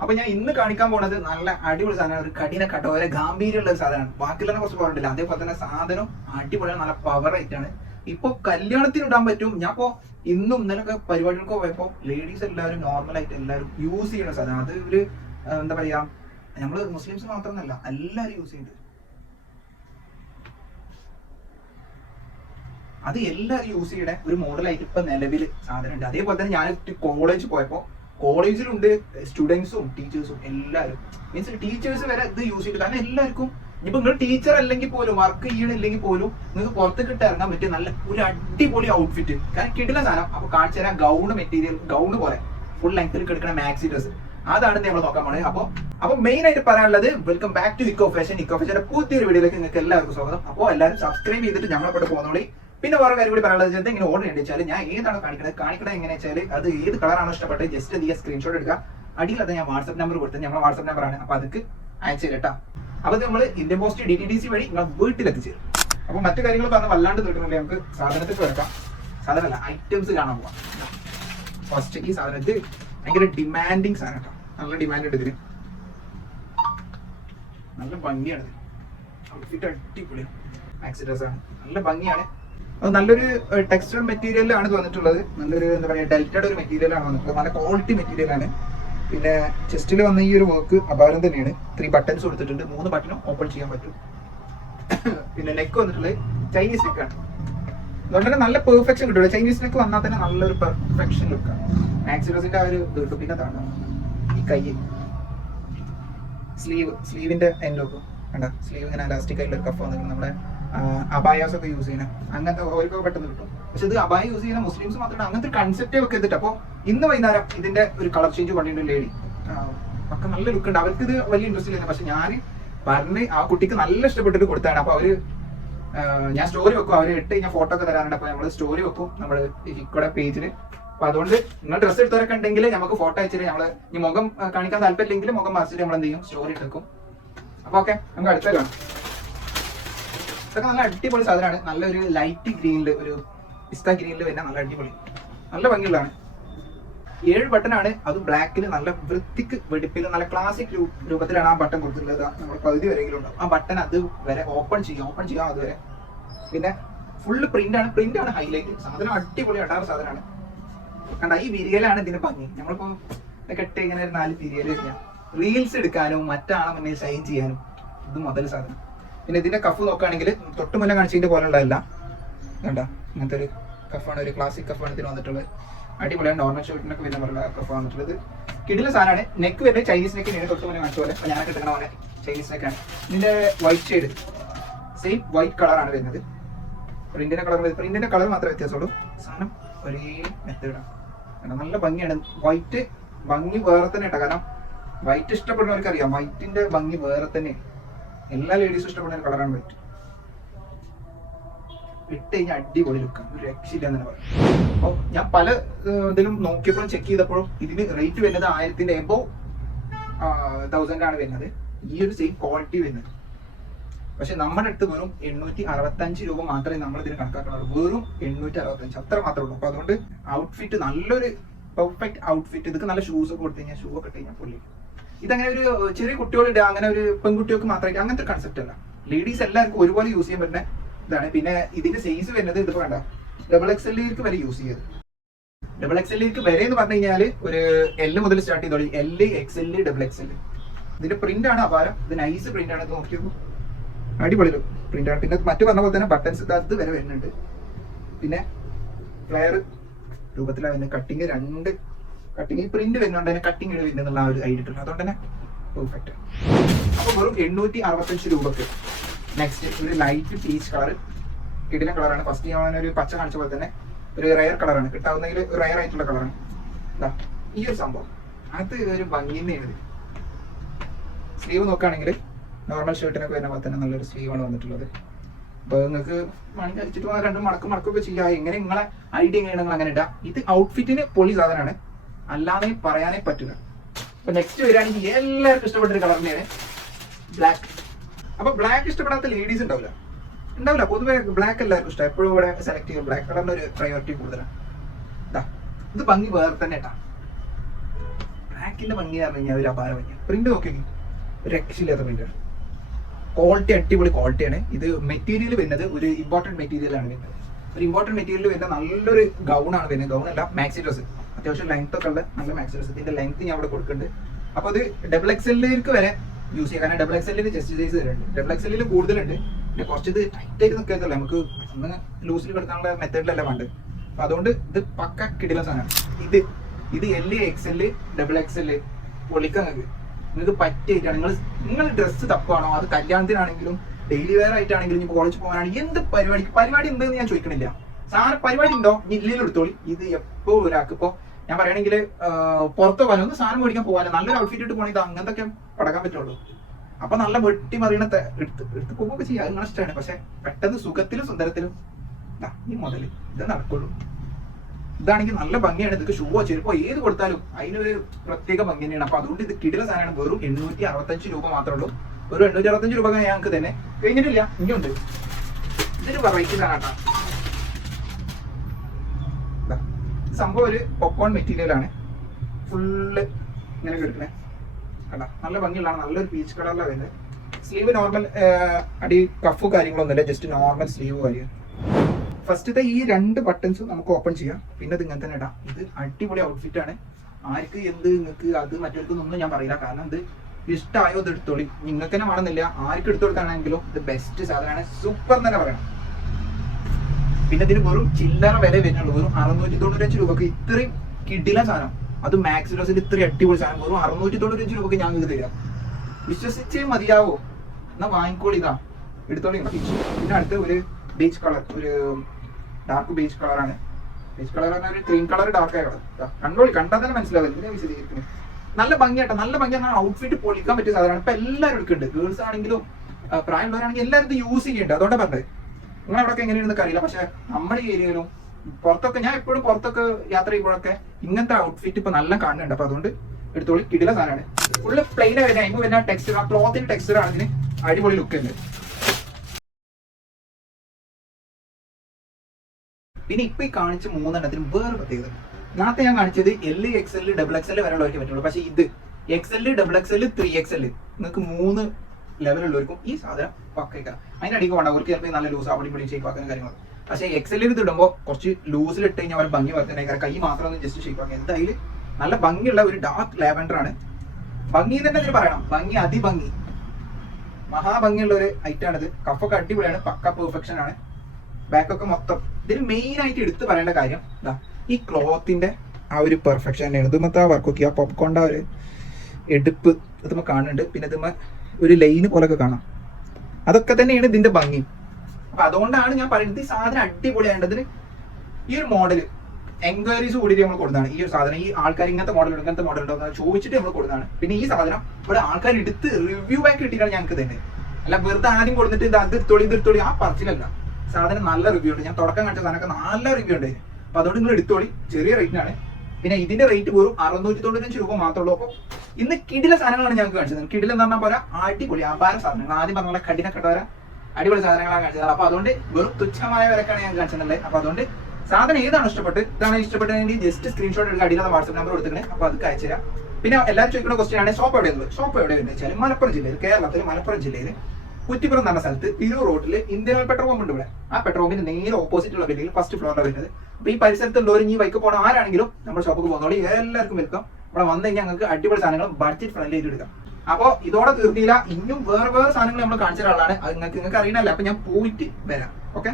അപ്പൊ ഞാൻ ഇന്ന് കാണിക്കാൻ പോണത് നല്ല അടിപൊളി സാധനമാണ്. ഒരു കഠിന കഠോര ഗാംഭീര്യമുള്ള ഒരു സാധനമാണ്. ബാക്കിയുള്ള കുറച്ച് പോകണ്ടില്ല. അതേപോലെ തന്നെ സാധനം അടിപൊളിയാണ്, നല്ല പവർ ആയിട്ടാണ്. ഇപ്പൊ കല്യാണത്തിന് ഇടാൻ പറ്റും. ഞാൻ ഇപ്പോ ഇന്നും ഇന്നലൊക്കെ പരിപാടികൾക്ക് പോയപ്പോ ലേഡീസ് എല്ലാവരും നോർമലായിട്ട് എല്ലാവരും യൂസ് ചെയ്യുന്ന സാധനം. അത് ഒരു എന്താ പറയാ, നമ്മള് മുസ്ലിംസ് മാത്രമല്ല എല്ലാവരും യൂസ് ചെയ്യുന്നുണ്ട്. അത് എല്ലാവരും യൂസ് ചെയ്യണ ഒരു മോഡലായിട്ട് ഇപ്പൊ നിലവിൽ സാധനം ഉണ്ട്. അതേപോലെ തന്നെ ഞാൻ കോളേജ് പോയപ്പോ കോളേജിലുണ്ട് സ്റ്റുഡൻസും ടീച്ചേഴ്സും എല്ലാവരും, മീൻസ് ടീച്ചേഴ്സ് വരെ ഇത് യൂസ് ചെയ്തിട്ട്. കാരണം എല്ലാവർക്കും ഇപ്പൊ നിങ്ങൾ ടീച്ചർ അല്ലെങ്കിൽ പോലും വർക്ക് ചെയ്യണില്ലെങ്കിൽ പോലും നിങ്ങൾക്ക് പുറത്തേക്ക് ഇട്ട് ഇറങ്ങാൻ പറ്റിയ നല്ല ഒരു അടിപൊളി ഔട്ട്ഫിറ്റ്. കാരണം കിടില സാധനം. അപ്പൊ കാണിച്ചു തരാം. ഗൗണ് മെറ്റീരിയൽ, ഗൗണ് പോലെ ഫുൾ ലെങ്ത്തിൽ കിടക്കുന്ന മാക്സി ഡ്രസ്, അതാണ് നമ്മൾ നോക്കാൻ പോണത്. അപ്പൊ മെയിൻ ആയിട്ട് പറയാനുള്ളത്, welcome back to eco fashion. Eco ഫാഷന്റെ പുതിയൊരു വീഡിയോയിലേക്ക് നിങ്ങൾക്ക് എല്ലാവർക്കും സ്വാഗതം. അപ്പോൾ എല്ലാവരും സബ്സ്ക്രൈബ് ചെയ്തിട്ട് ഞങ്ങളെ പോകുന്നോളി. പിന്നെ വേറെ കാര്യം കൂടി പറയാനുള്ളത്, ഇങ്ങനെ ഓർഡർ ചെയ്യേണ്ടി വെച്ചാൽ ഞാൻ ഏതാണ് കാണിക്കണത് എങ്ങനെ വെച്ചാൽ അത് ഏത് കളറാണോ ഇഷ്ടപ്പെട്ടത് ജസ്റ്റ് അത് സ്ക്രീൻഷോട്ട് എടുക്കുക. അടിയിൽ അത് ഞാൻ വാട്സ്ആപ്പ് നമ്പർ കൊടുത്തത്, ഞങ്ങളുടെ വാട്സ്ആപ്പ് നമ്പറാണ്. അപ്പൊ അതൊക്കെ അയച്ചു തരട്ടാ. അപ്പൊ നമ്മൾ ഇന്ത്യൻ പോസ്റ്റ് DTDC വഴി നിങ്ങൾ വീട്ടിലെത്തിച്ചേരും. അപ്പൊ മറ്റു കാര്യങ്ങൾ പറഞ്ഞാൽ വല്ലാണ്ട് തീർക്കുന്നുണ്ട്. നമുക്ക് സാധനത്തിൽ വെക്കാം. സാധനമല്ല, ഐറ്റംസ് കാണാൻ പോവാം. ഫസ്റ്റ് ഈ സാധനം ഇത് ഭയങ്കര ഡിമാൻഡിങ് സാധനം കേട്ടോ. നല്ല ഡിമാൻഡ് ഉണ്ട് ഇതിന്. നല്ല ഭംഗിയാണ്. ഔട്ട്ഫിറ്റ് അടിപൊളിയാണ്. മാക്സി ഡ്രസ് ആണ്, നല്ല ഭംഗിയാണ്. അത് നല്ലൊരു ടെക്സ്റ്റർ മെറ്റീരിയലാണ് വന്നിട്ടുള്ളത്. നല്ലൊരു എന്താ പറയുക, ഡെൽറ്റയുടെ ഒരു മെറ്റീരിയലാണ് വന്നിട്ടുള്ളത്. നല്ല ക്വാളിറ്റി മെറ്റീരിയലാണ്. പിന്നെ ചെസ്റ്റിൽ വന്ന ഈ ഒരു വർക്ക് അപാരം തന്നെയാണ്. 3 ബട്ടൺസ് കൊടുത്തിട്ടുണ്ട്. 3 ബട്ടണും ഓപ്പൺ ചെയ്യാൻ പറ്റും. പിന്നെ നെക്ക് വന്നിട്ടുള്ളത് ചൈനീസ് നെക്കാണ്. അതുകൊണ്ട് തന്നെ നല്ല പെർഫെക്ഷൻ കിട്ടും. ചൈനീസ് നെക്ക് വന്നാൽ തന്നെ നല്ലൊരു പെർഫെക്ഷൻ ലുക്കാണ്. മാക്സി ഡ്രസിന്റെ ആ ഒരു ഇത് കിട്ടും. പിന്നെ താഴെ ഈ കൈ സ്ലീവിന്റെ എൻഡ് നോക്കും കണ്ട. സ്ലീവ് ഇങ്ങനെ ഇലാസ്റ്റിക് ആയിട്ടുള്ള കഫ് വന്നിട്ട് നമ്മുടെ അബായാസ് ഒക്കെ യൂസ് ചെയ്യണം. അങ്ങനത്തെ ഓർക്കൊക്കെ പെട്ടെന്ന് കിട്ടും. പക്ഷെ ഇത് അബായ യൂസ് ചെയ്യുന്ന മുസ്ലിംസ് മാത്രമാണ്. അങ്ങനത്തെ കൺസെപ്റ്റേ ഒക്കെ എത്തിട്ട്. അപ്പോൾ ഇന്ന് വൈകുന്നേരം ഇതിന്റെ ഒരു കളർ ചേഞ്ച് കൊണ്ടിട്ടുണ്ട് ലേഡി. ഒക്കെ നല്ല ലുക്ക് ഉണ്ട്. അവർക്ക് ഇത് വലിയ ഇൻട്രസ്റ്റ് ഇല്ല. പക്ഷെ ഞാൻ പറഞ്ഞ് ആ കുട്ടിക്ക് നല്ല ഇഷ്ടപ്പെട്ടിട്ട് കൊടുത്താണ്. അപ്പൊ അവര് ഞാൻ സ്റ്റോറി വെക്കും. അവര് ഇട്ട് ഞാൻ ഫോട്ടോ ഒക്കെ തരാറുണ്ട്. അപ്പൊ നമ്മള് സ്റ്റോറി വെക്കും നമ്മുടെ ഹിക്കോടെ പേജില്. അപ്പൊ അതുകൊണ്ട് നിങ്ങൾ ഡ്രസ്സ് എടുത്തവരൊക്കെ ഉണ്ടെങ്കിൽ നമുക്ക് ഫോട്ടോ അയച്ചിട്ട് നമ്മള് ഈ മുഖം കാണിക്കാൻ താല്പര്യമില്ലെങ്കിൽ മുഖം മറിച്ചിട്ട് നമ്മൾ എന്ത് ചെയ്യും, സ്റ്റോറി എടുക്കും. അപ്പൊ ഓക്കെ, നമുക്ക് അടുത്ത കാണാം. ഇതൊക്കെ നല്ല അടിപൊളി സാധനമാണ്. നല്ലൊരു ലൈറ്റ് ഗ്രീനില്, ഒരു പിസ്ത ഗ്രീനിൽ വരുന്ന നല്ല അടിപൊളി, നല്ല ഭംഗിയുള്ളതാണ്. 7 ബട്ടനാണ്. അതും ബ്ലാക്കിൽ നല്ല വൃത്തിക്ക് വെടിപ്പിൽ നല്ല ക്ലാസിക് രൂപത്തിലാണ് ആ ബട്ടൺ കൊടുത്തിട്ടുള്ളത്. നമ്മൾ പകുതി വരെയെങ്കിലും ഉണ്ടാവും. ആ ബട്ടൺ അത് വരെ ഓപ്പൺ ചെയ്യാം അതുവരെ. പിന്നെ ഫുള്ള് പ്രിന്റ് ആണ് ഹൈലൈറ്റ്. സാധനം അടിപൊളി അടാറ് സാധനമാണ്. കണ്ട, ഈ വിരിയലാണ് ഇതിന് ഭംഗി. നമ്മളിപ്പോ കെട്ടി ഇങ്ങനെ ഒരു 4 വിരിയൽ വെക്കാം. റീൽസ് എടുക്കാനും മറ്റാളെ മുന്നിൽ ഷൈൻ ചെയ്യാനും ഇത് മുതൽ സാധനം. പിന്നെ ഇതിന്റെ കഫ് നോക്കുകയാണെങ്കിൽ തൊട്ട് മുന്നേ കാണിച്ചതിന്റെ പോലെ ഉള്ളതല്ല. കണ്ട, ഇങ്ങനത്തെ ഒരു കഫാണ്, ഒരു ക്ലാസിക് കഫാണ് ഇതിന് വന്നിട്ടുള്ളത്. അടിപൊളിയാണ്. നോർമൽ ഷർട്ടിനൊക്കെ വരുന്ന പോലുള്ള കഫ് വന്നിട്ടുള്ളത്. കിടില സാധനമാണ്. നെക്ക് വരുന്നത് ചൈനീസ് നെക്ക് ആണ്. തൊട്ട് മുന്നേ കാണിച്ച പോലെ. അപ്പൊ ഞാനൊക്കെ എടുക്കണ പോലെ ചൈനീസ് നെക്കാണ്. ഇതിന്റെ വൈറ്റ് ഷെയ്ഡ് സെയിം വൈറ്റ് കളറാണ് വരുന്നത്. പ്രിന്റിന്റെ കളർ മാത്രമേ വ്യത്യാസമുള്ളൂ. സാധനം ഒരേ മെത്തേഡാണ്. നല്ല ഭംഗിയാണ്. വൈറ്റ് ഭംഗി വേറെ തന്നെ കേട്ടോ. കാരണം വൈറ്റ് ഇഷ്ടപ്പെടുന്നവർക്ക് അറിയാം, വൈറ്റിന്റെ ഭംഗി വേറെ തന്നെയാണ്. എല്ലാ ലേഡീസും ഇഷ്ടപ്പെടുന്ന കളറാണ് വൈറ്റ്. ഇട്ട് കഴിഞ്ഞാൽ അടിപൊളി ലുക്കാണ്, ഒരു രക്ഷയില്ല എന്ന് പറയാം. അപ്പോൾ ഞാൻ പല ഇതിലും നോക്കിയപ്പോഴും ചെക്ക് ചെയ്തപ്പോഴും ഇതിന് റേറ്റ് വരുന്നത് 1000ന്റെ എബോ 1000 ആണ് വരുന്നത്. ഈ ഒരു സെയിം ക്വാളിറ്റി വരുന്നത്. പക്ഷെ നമ്മുടെ അടുത്ത് വെറും 865 രൂപ മാത്രമേ നമ്മൾ ഇതിന് കണക്കാക്കുന്നുള്ളൂ. വെറും 865, അത്ര മാത്രമേ ഉള്ളൂ. അപ്പൊ അതുകൊണ്ട് ഔട്ട്ഫിറ്റ് നല്ലൊരു പെർഫെക്റ്റ് ഔട്ട്ഫിറ്റ്. ഇതൊക്കെ നല്ല ഷൂസ് ഒക്കെ കൊടുത്തു കഴിഞ്ഞാൽ, ഷൂ ഒക്കെ ഇട്ട് കഴിഞ്ഞാൽ പൊള്ളി. ഇതങ്ങനെ ഒരു ചെറിയ കുട്ടികളുടെ അങ്ങനെ ഒരു പെൺകുട്ടികൾക്ക് മാത്രമായിട്ട് അങ്ങനത്തെ കൺസെപ്റ്റ് അല്ല. ലേഡീസ് എല്ലാവർക്കും ഒരുപോലെ യൂസ് ചെയ്യാൻ പറ്റുന്ന ഇതാണ്. പിന്നെ ഇതിന്റെ സൈസ് വരുന്നത് ഇത് വേണ്ട, XXL വരെ യൂസ് ചെയ്ത്. XXL വരെ എന്ന് പറഞ്ഞു കഴിഞ്ഞാൽ ഒരു L മുതൽ സ്റ്റാർട്ട് ചെയ്തോളി. L, XL, XXL. ഇതിന്റെ പ്രിന്റ് ആണ് അപാരം. ഇത് നൈസ് പ്രിന്റ് ആണ്. നോക്കിയോളൂ, അടിപൊളി പ്രിന്റ് ആണ്. പിന്നെ മറ്റു പറഞ്ഞ പോലെ തന്നെ ബട്ടൺസ് ഇത് വരെ വരുന്നുണ്ട്. പിന്നെ ഫ്ലെയർ രൂപത്തിലാണ് വരുന്നത്. കട്ടിങ് ഈ പ്രിന്റ് വരുന്നുണ്ട്. അതിന് കട്ടിങ് വരുന്നുള്ള ആ ഒരു ഐഡിയ ഇട്ടുണ്ട്. അതുകൊണ്ട് തന്നെ പെർഫെക്റ്റ്. അപ്പൊ വെറും 865 രൂപക്ക്. നെക്സ്റ്റ് ഒരു ലൈറ്റ് പീച്ച് കളർ, കിടിലൻ കളറാണ്. ഫസ്റ്റ് ഞാൻ ഒരു പച്ച കാണിച്ച പോലെ തന്നെ ഒരു റയർ കളറാണ്. കിട്ടാവുന്നതിൽ റയർ ആയിട്ടുള്ള കളറാണ്. ഈ ഒരു സംഭവം അത് ഒരു ഭംഗി തന്നെയാണ്. സ്ലീവ് നോക്കുകയാണെങ്കിൽ നോർമൽ ഷർട്ടിനൊക്കെ വരുന്ന പോലെ തന്നെ നല്ലൊരു സ്ലീവാണ് വന്നിട്ടുള്ളത്. അപ്പൊ നിങ്ങൾക്ക് വേണമെങ്കിൽ അടിച്ചിട്ട് 2 മടക്കൊക്കെ ചെയ്യാം. എങ്ങനെ നിങ്ങളെ ഐഡിയ എങ്ങനെയാണ് നിങ്ങൾ അങ്ങനെ ഇടാം. ഇത് ഔട്ട്ഫിറ്റിന് പൊളി സാധനമാണ്, അല്ലാതെ പറയാനേ പറ്റില്ല. അപ്പൊ നെക്സ്റ്റ് വരികയാണെങ്കിൽ എല്ലാവർക്കും ഇഷ്ടപ്പെട്ടൊരു കളർ തന്നെയാണ് ബ്ലാക്ക്. അപ്പൊ ബ്ലാക്ക് ഇഷ്ടപ്പെടാത്ത ലേഡീസ് ഉണ്ടാവില്ല. പൊതുവെ ബ്ലാക്ക് എല്ലാവർക്കും ഇഷ്ടം. എപ്പോഴും ഇവിടെ സെലക്ട് ചെയ്യും ബ്ലാക്ക് കളറിന്റെ ഒരു പ്രയോറിറ്റി കൂടുതലാണ്. ഇത് ഭംഗി വേറെ തന്നെ കേട്ടാ. ബ്ലാക്ക് ബാക്കിന്റെ ഭംഗി പറഞ്ഞു കഴിഞ്ഞാൽ ഒരു അപാര ഭംഗി. പ്രിന്റ് നോക്കി, രക്ഷയില്ലാത്ത പ്രിന്റാണ്. ക്വാളിറ്റി അടിപൊളി ക്വാളിറ്റിയാണ്. ഇത് മെറ്റീരിയൽ വരുന്നത് ഒരു ഇമ്പോർട്ടൻറ്റ് മെറ്റീരിയലാണ് വരുന്നത്. ഒരു ഇമ്പോർട്ടൻറ്റ് മെറ്റീരിയൽ വരുന്ന നല്ലൊരു ഗൗണാണ് വരുന്നത്. ഗൗണല്ല, മാക്സി ഡ്രസ്. അത്യാവശ്യം ലെങ്ത് ഒക്കെ ഉള്ള നല്ല മാക്സി ഡ്രസ്. ഇതിന്റെ ലെങ്ത് ഞാൻ അവിടെ കൊടുക്കുന്നുണ്ട്. അപ്പോൾ അത് ഡബിൾ എക്സലിലേക്ക് വരെ യൂസ് ചെയ്യാം. കാരണം ഡബിൾ എക്സലിന് ജസ്റ്റ് സൈസ് വരുന്നുണ്ട്. ഡബിൾ എക്സലിൽ കൂടുതലുണ്ട്. പിന്നെ കുറച്ച് ഇത് ടൈറ്റ് ആയിട്ട് നിൽക്കത്തില്ല, നമുക്ക് ഒന്ന് ലൂസിൽ കിടക്കാനുള്ള മെത്തേഡിലല്ല വേണ്ടത്. അപ്പൊ അതുകൊണ്ട് ഇത് പക്ക കിടില സാധനമാണ്. ഇത് എൽ XL ഡബിൾ XL പൊളിക്കാൻ നിങ്ങൾക്ക് പറ്റിയിട്ടാണ്. നിങ്ങൾ ഡ്രസ്സ് തപ്പാണോ, അത് കല്യാണത്തിനാണെങ്കിലും ഡെയിലി വെയർ ആയിട്ടാണെങ്കിലും ഇനി കോളേജ് പോകാനാണെങ്കിൽ എന്ത് പരിപാടി ഉണ്ടെന്ന് ഞാൻ ചോദിക്കണില്ല. സാധനം പരിപാടി ഉണ്ടോ ഇല്ലെങ്കിൽ എടുത്തോളി. ഇത് എപ്പോ ഒരാൾക്ക് ഇപ്പോൾ ഞാൻ പറയുകയാണെങ്കിൽ പുറത്ത് പോകാനോ ഒന്ന് സാധനം മേടിക്കാൻ പോകാനോ നല്ലൊരു ഔട്ട്ഫിറ്റ് ഇട്ട് പോകണമെങ്കിൽ അങ്ങനത്തെ പടക്കാൻ പറ്റുള്ളൂ. അപ്പൊ നല്ല വെട്ടി മറിയണ എടുത്ത് പോകുമ്പോ ചെയ്യാം, നിങ്ങളെ ഇഷ്ടമാണ്. പക്ഷെ പെട്ടെന്ന് സുഖത്തിലും സുന്ദരത്തിലും ഈ മുതല് ഇത് നടക്കുള്ളൂ. ഇതാണെങ്കിൽ നല്ല ഭംഗിയാണ്. ഇതൊക്കെ ഷൂവോ ചെരുപ്പോ ഏത് കൊടുത്താലും അതിനൊരു പ്രത്യേക ഭംഗി തന്നെയാണ്. അപ്പൊ അതുകൊണ്ട് ഇത് കിടില സാധനമാണ്. വെറും 865 രൂപ മാത്രമേ ഉള്ളൂ. ഒരു 865 രൂപ ഞങ്ങൾക്ക് തന്നെ കഴിഞ്ഞിട്ടില്ല, ഇനിയുണ്ട്. ഇതൊരു വെറൈറ്റി സാധനം. സംഭവം ഒരു പോപ്കോൺ മെറ്റീരിയൽ ആണ്. ഫുള്ള് ഇങ്ങനെ കിടക്കണേ കണ്ടാ, നല്ല ഭംഗിയുള്ളതാണ്. നല്ലൊരു പീച്ച് കളറിലാണ് വരുന്നത്. സ്ലീവ് നോർമൽ, അടി കഫ് കാര്യങ്ങളൊന്നുമില്ല, ജസ്റ്റ് നോർമൽ സ്ലീവ് കാര്യം. ഫസ്റ്റത്തെ ഈ 2 ബട്ടൺസും നമുക്ക് ഓപ്പൺ ചെയ്യാം. പിന്നെ ഇത് ഇങ്ങനെ തന്നെ ഇടാം. ഇത് അടിപൊളി ഔട്ട്ഫിറ്റ് ആണ്. ആർക്ക് എന്ത് നിങ്ങൾക്ക് അത് മറ്റൊരുക്കൊന്നും ഞാൻ പറയില്ല. കാരണം ഇത് ഇഷ്ടമായോ ഇത് എടുത്തോളി. നിങ്ങൾക്ക് തന്നെ വേണമെന്നില്ല, ആർക്ക് എടുത്തു കൊടുക്കാനാണെങ്കിലും ഇത് ബെസ്റ്റ് സാധനമാണ്. സൂപ്പർ തന്നെ പറയണം. പിന്നെ ഇതിന് വെറും ചില്ലറ വില വരുന്നുള്ളൂ. വെറും 695 രൂപക്ക് ഇത്രയും കിടില സാധനം, അത് മാക്സി ഡ്രസ്സിൽ ഇത്രയും അടിപൊളി സാധനം വെറും 695 രൂപക്ക് ഞാൻ ഇത് തരാം. വിശ്വസിച്ചേ മതിയാവോ? എന്നാ വാങ്ങിക്കോളി, ഇതാ എടുത്തോളി. പിന്നെ അടുത്ത് ഒരു ബീച്ച് കളർ, ഒരു ഡാർക്ക് ബീച്ച് കളറാണ്. ബീച്ച് കളർ പറഞ്ഞാൽ ഒരു ക്രീം കളർ ഡാർക്ക് ആയ കളർ. കണ്ടോളി, കണ്ടാൽ തന്നെ മനസ്സിലാവും. ഇതിനെ വിശദീകരിക്കുന്നത് നല്ല ഭംഗിയാട്ടോ. നല്ല ഭംഗിയാണ്. ഔട്ട്ഫിറ്റ് പൊളിക്കാൻ പറ്റിയ സാധനമാണ്. ഇപ്പൊ എല്ലാവരും എടുക്കുന്നുണ്ട്. ഗേൾസ് ആണെങ്കിലും പ്രായമുള്ളവരാണെങ്കിലും എല്ലാവരും ഇത് യൂസ് ചെയ്യുന്നുണ്ട്. അതുകൊണ്ടാണ് പറഞ്ഞത്. നിങ്ങൾ അവിടെ എങ്ങനെയാണെന്നൊക്കെ അറിയില്ല. പക്ഷെ നമ്മുടെ ഈ ഏരിയയിലും പുറത്തൊക്കെ, ഞാൻ എപ്പോഴും പുറത്തൊക്കെ യാത്ര ചെയ്യുമ്പോഴൊക്കെ ഇങ്ങനത്തെ ഔട്ട്ഫിറ്റ് ഇപ്പൊ നല്ല കാണുന്നുണ്ട്. അപ്പൊ അതുകൊണ്ട് എടുത്തോളി, കിടില സാധനമാണ്. ഫുള്ള് പ്ലെയിൻ വരുന്നത്. അതിന് വരുന്ന ടെക്സ്ചർ, ആ ക്ലോത്തിന്റെ ടെക്സ്ചർ ആണ് ഇതിന് അടിപൊളി ലുക്ക് ഉണ്ട്. പിന്നെ ഇപ്പൊ ഈ കാണിച്ച 3 വേറെ പ്രത്യേകത. നേരത്തെ ഞാൻ കാണിച്ചത് L XL ഡബിൾ XL വരെയുള്ളവർക്ക് പറ്റുള്ളൂ. പക്ഷെ ഇത് XL ഡബിൾ XL 3XL നിങ്ങൾക്ക് 3 ലെവലുള്ളവർക്കും ഈ സാധനം പക്കേക്കാം. അതിന്റെ അടിക്ക് വേണ്ട, അവർക്ക് ചിലപ്പോൾ നല്ല ലൂസ് അവിടെ ഇവിടെ ഷേപ്പ് ആക്കുന്ന കാര്യങ്ങൾ. പക്ഷേ XL ഇത് ഇടുമ്പോൾ കുറച്ച് ലൂസിൽ ഇട്ട് കഴിഞ്ഞാൽ അവർ ഭംഗി വർദ്ധനേക്കാരം. കൈ മാത്രം ഒന്ന് ജസ്റ്റ് ഷേപ്പ് ആക്കുക. എന്തായാലും നല്ല ഭംഗിയുള്ള ഒരു ഡാർക്ക് ലാവൻഡർ ആണ്. ഭംഗി തന്നെ ഇതിന് പറയണം, ഭംഗി അതിഭംഗി, മഹാഭംഗിയുള്ള ഒരു ഐറ്റാണിത്. കഫൊക്കെ അടിപൊളിയാണ്, പക്ക പെർഫെക്ഷൻ ആണ്. ബാക്കൊക്കെ മൊത്തം. ഇതിന് മെയിൻ ആയിട്ട് എടുത്ത് പറയേണ്ട കാര്യം ഇതാ ഈ ക്ലോത്തിന്റെ ആ ഒരു പെർഫെക്ഷൻ തന്നെയാണ്. ഇതുമത്തെ ആ വർക്കൊക്കെ, ആ പോപ്കോണിന്റെ ആ ഒരു എടുപ്പ് ഇതുമ്മ കാണുന്നുണ്ട്. പിന്നെ ഇതുമ്മ ഒരു ലൈന് പോലൊക്കെ കാണാം. അതൊക്കെ തന്നെയാണ് ഇതിന്റെ ഭംഗി. അപ്പൊ അതുകൊണ്ടാണ് ഞാൻ പറയുന്നത് ഈ സാധനം അടിപൊളിയാണ്ടതിന്. ഈ ഒരു മോഡൽ എൻക്വയറീസ് കൂടിയിട്ട് നമ്മൾ കൊടുക്കുന്നതാണ്. ഈ ഒരു സാധനം ഈ ആൾക്കാർ ഇങ്ങനത്തെ മോഡൽ ഉണ്ടോ എന്ന് ചോദിച്ചിട്ട് നമ്മൾ കൊടുക്കുന്നതാണ്. പിന്നെ ഈ സാധനം ഇവിടെ ആൾക്കാർ എടുത്ത് റിവ്യൂ ആയി കിട്ടിയിട്ടാണ് ഞങ്ങൾക്ക് തന്നെ. അല്ല വെറുതെ ആദ്യം കൊടുത്തിട്ട് ഇത് അത് എടുത്തോളി ആ പറച്ചിലല്ല. സാധനം നല്ല റിവ്യൂ ഉണ്ട്. ഞാൻ തുടക്കം കാണിച്ച സാധനമൊക്കെ നല്ല റിവ്യൂ ഉണ്ട്. അപ്പൊ അതുകൊണ്ട് നിങ്ങൾ എടുത്തോളി, ചെറിയ റേറ്റിനാണ്. പിന്നെ ഇതിന്റെ റേറ്റ് വെറും 695 രൂപ മാത്രമേ ഉള്ളൂ. അപ്പോൾ ഇന്ന് കിടില സാധനങ്ങളാണ് ഞങ്ങൾക്ക് കാണിച്ചത്. കിടില എന്ന് പറഞ്ഞാൽ പോലെ അടിപൊളി അപാര സാധനങ്ങൾ. ആദ്യം പറഞ്ഞ കഠിന കട്ടവര അടിപൊളി സാധനങ്ങളാണ് കാണിച്ചത്. അപ്പൊ അതുകൊണ്ട് വെറും തുച്ഛമായ വിലക്കാണ് ഞാൻ കാണിച്ചിട്ടുള്ളത്. അപ്പൊ അതുകൊണ്ട് സാധനം ഏതാണ് ഇഷ്ടപ്പെട്ടതെങ്കിൽ ജസ്റ്റ് സ്ക്രീൻഷോട്ട് എടുക്കുക, അടിയിലുള്ള വാട്സ്ആപ്പ് നമ്പർ കൊടുത്തിട്ടുണ്ട്. അപ്പൊ അത് അയച്ചു തരാം. പിന്നെ എല്ലാവരും ചോദിക്കുന്ന ക്വസ്റ്റ്യൻ ആണ് ഷോപ്പ് എവിടെയുള്ളത്. ഷോപ്പ് എവിടെ വരുന്നത് വെച്ചാൽ മലപ്പുറം ജില്ലയിൽ, കേരളത്തിൽ മലപ്പുറം ജില്ലയിൽ കുറ്റിപ്പുറം എന്ന സ്ഥലത്ത് തിരൂർ റോഡിൽ ഇന്ത്യൻ ഓയിൽ പെട്രോൾ പമ്പ് ഉണ്ട്. ഇവിടെ ആ പെട്രോൾ പമ്പിന് നേരെ ഓപ്പോസിറ്റ് ഉള്ള ബിൽഡിംഗ് ഫസ്റ്റ് ഫ്ലോറിലാണ് വരുന്നത്. അപ്പൊ ഈ പരിസരത്തുള്ളവർ ഈ ബൈക്ക് പോകണം ആരാണെങ്കിലും നമ്മുടെ ഷോപ്പിൽ പോകുന്നതോടെ എല്ലാവർക്കും വെൽക്കം. ഇവിടെ വന്നു കഴിഞ്ഞാൽ ഞങ്ങൾക്ക് അടിപൊളി സാധനങ്ങൾ ബഡ്ജറ്റ് ഫ്രണ്ട്ലി ആയിട്ട് എടുക്കാം. അപ്പോൾ ഇതോടെ തീർന്നില്ല, ഇനിയും വേറെ സാധനങ്ങൾ നമ്മൾ കാണിച്ച ഒരാളാണ്. അത് നിങ്ങൾക്ക് അറിയണമല്ലോ. അപ്പൊ ഞാൻ പോയിട്ട് വരാം. ഓക്കെ.